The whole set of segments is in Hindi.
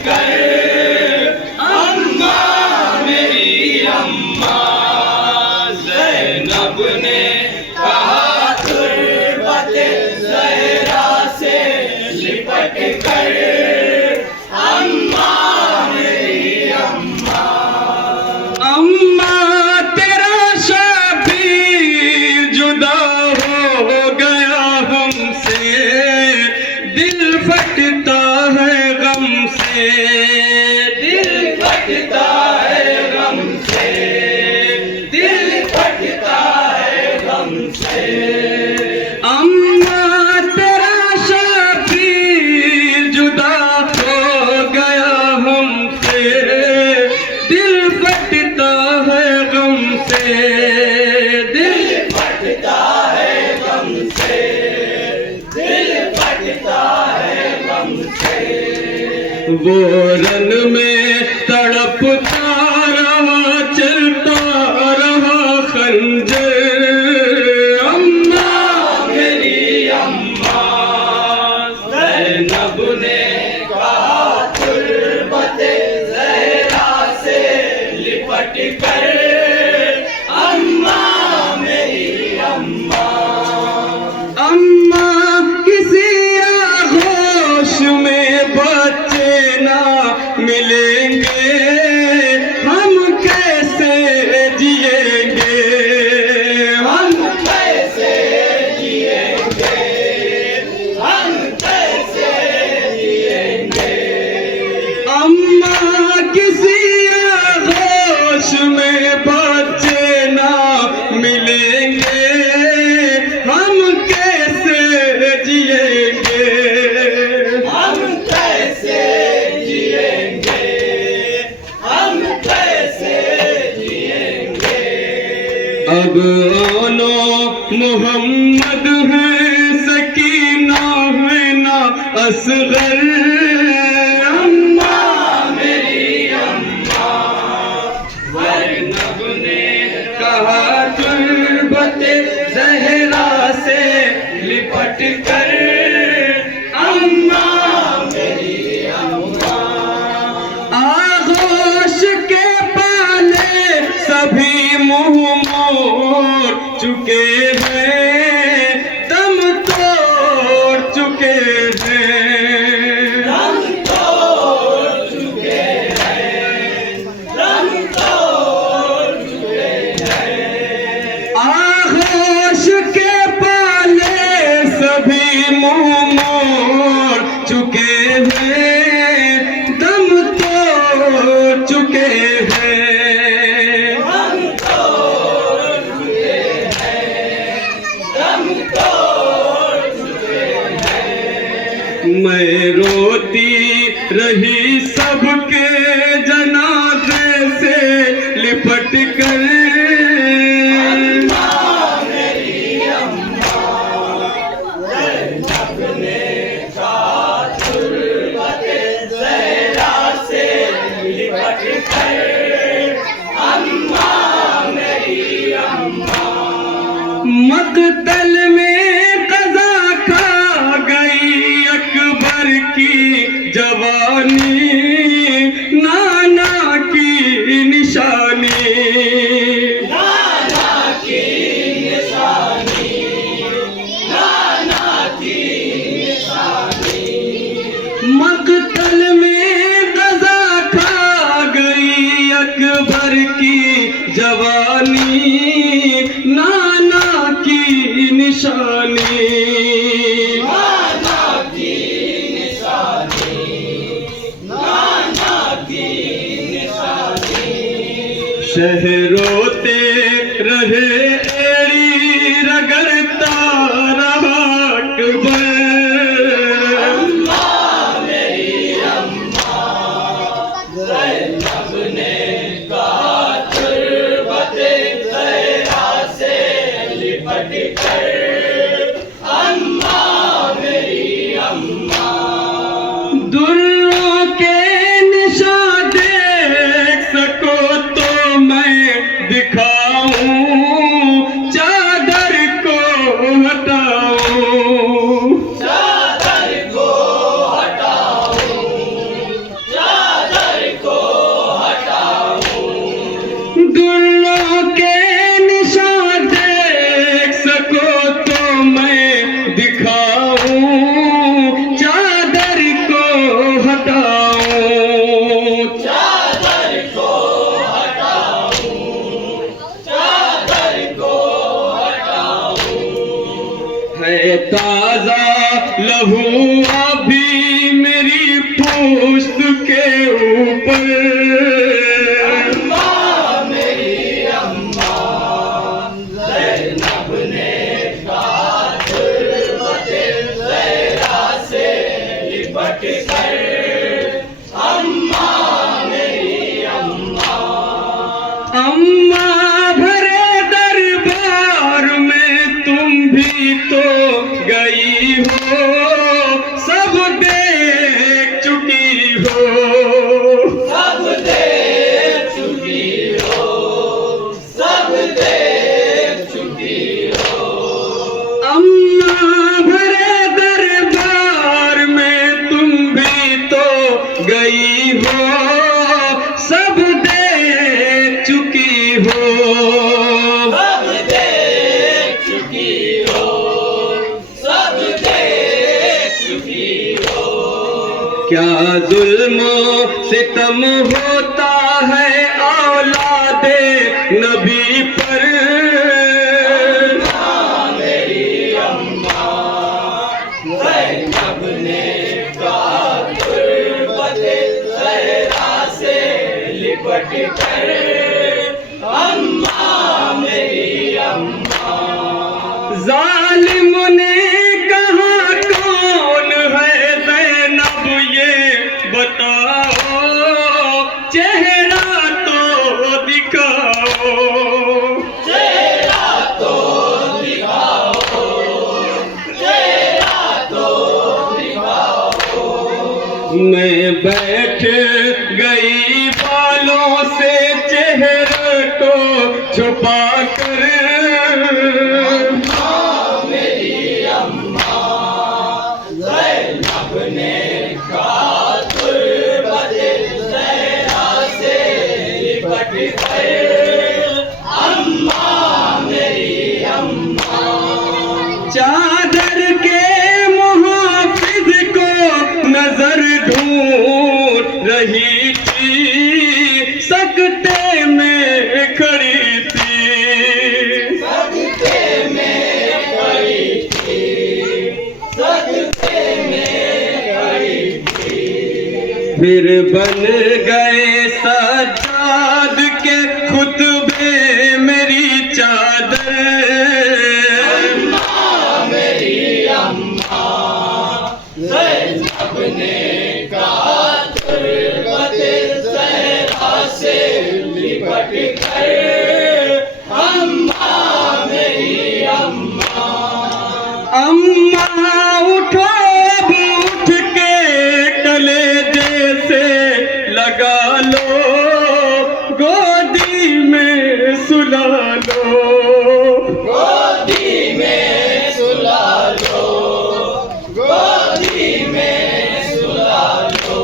कर अम्मा मेरी अम्मा। ज़ैनब ने कहा तुर्बते ज़हरा से लिपट कर अम्मा मेरी अम्मा। अम्मा तेरा शबीर जुदा हो गया हमसे, दिल फटता है गम से, दिल फटता है गम से, दिल फटता है गम से। अम्मा तेरा शबीर जुदा हो गया हमसे, दिल फटता है गम से, दिल फटता है गम से, दिल फटता है गम से। वो रन में तड़पता रहा, चलता रहा खंजर। अम्मा मेरी अम्मा। ज़ैनब ने कहा तुर्बते ज़हरा से लिपट कर अम्मा मेरी अम्मा। अम्मा किसी आगोश में बच्चे ना मिलेंगे, हम कैसे जिएंगे, हम कैसे जिएंगे, हम कैसे जिएंगे। अम्मा किसी आगोश में बच्चे ना मिलेंगे, हम कैसे जिएंगे, हम कैसे जिएंगे, हम कैसे जिएंगे। अब आनो मोहम्मद है, सकीना है ना असगर। अम्मा मेरी अम्मा। ज़ैनब ने कहा तुर्बते ज़हरा से लिपट कर अम्मा मेरी अम्मा। आगोश के पाले सभी मुंह मोड़ चुके हैं, दम तोड़ चुके हैं। हम तोड़ चुके हैं, हम तोड़ चुके हैं। आगोश के पाले सभी मुंह मोड़ चुके हैं, दम तोड़ चुके हैं। हम तोड़ चुके हैं, हम तोड़ चुके हैं। मैं रोती रही सबके जनाजे से लिपट कर। अम्मा मेरी अम्मा। ज़ैनब ने कहा तुर्बते ज़हरा से लिपट कर अम्मा मेरी अम्मा। मक़तल में क़ज़ा खा गई अकबर की जवानी, नाना की निशानी, नाना की निशानी, नाना की निशानी। मक़तल में क़ज़ा खा गई अकबर की जवानी, नाना की निशानी। नाना की निशानी, नाना की निशानी। शहरोते रहे एड़ी रगड़ता रहा अकबर। अम्मा मेरी अम्मा। ज़ैनब ने कहा तुर्बते ज़हरा से लिपट कर अम्मा मेरी अम्मा। दुर्रों के निशान देख सको तो मैं दिखाऊं, पर। अम्मा मेरी अम्मा ज़ैनब ने कहा तुर्बते ज़हरा से लिपट कर। अम्मा मेरी अम्मा। अम्मा भरे दरबार में तुम भी तो गई हो, सब देख चुकी हो। सब देख चुकी हो, सब देख चुकी हो। अम्मा भरे दरबार में तुम भी तो गई हो, सब देख चुकी हो। सब देख चुकी हो, सब देख चुकी हो। क्या जुल्म सितम होता है औलादे नबी पर। मेरी अम्मा ज़ैनब ने कहा तुर्बते ज़हरा से लिपट कर। अम्मा मेरी अम्मा। जालिम ने कहा कौन है ज़ैनब ये बताओ, चेहरा तो दिखाओ। चेहरा तो दिखाओ, चेहरा तो दिखाओ। मैं बैठ गई बालों से चेहरे को छुपा कर। मेरी अम्मा ज़ैनब ने कहा तुर्बते ज़हरा से लिपट कर। अम्मा मेरी अम्मा। चादर के मुहाफिज को नजर ढूंढ रही थी, सकते में खड़ी थी। सकते में खड़ी थी, सकते में खड़ी थी। फिर बन गए सज्जाद के खुतबे मेरी चादर। अम्मा मेरी अम्मा ज़ैनब ने कहा तुर्बते ज़हरा से लिपट कर। अम्मा मेरी अम्मा। अम्मा उठो अब उठ के कलेजे से लगा लो, गोदी में सुला लो। गोदी में सुला लो, गोदी में सुला लो।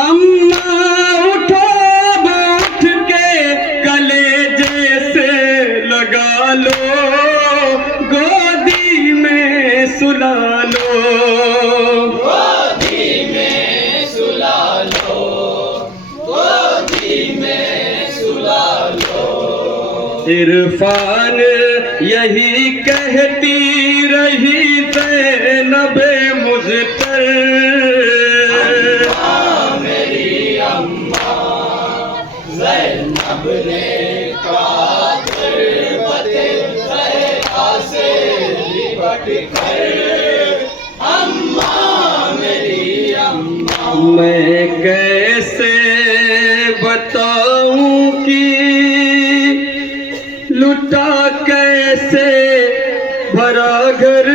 अम्मा उठो अब उठ के कलेजे से लगा लो, गोदी में सुला लो। गोदी में सुला लो, गोदी में सुला लो। इरफान यही कहती रही ज़ैनब मुझ पर। अम्मा मेरी अम्मा ज़ैनब ने कहा तुर्बते ज़हरा से लिपट कर। अम्मा मेरी अम्मा। मैं कैसे बताऊं कि लुटा कैसे भरा घर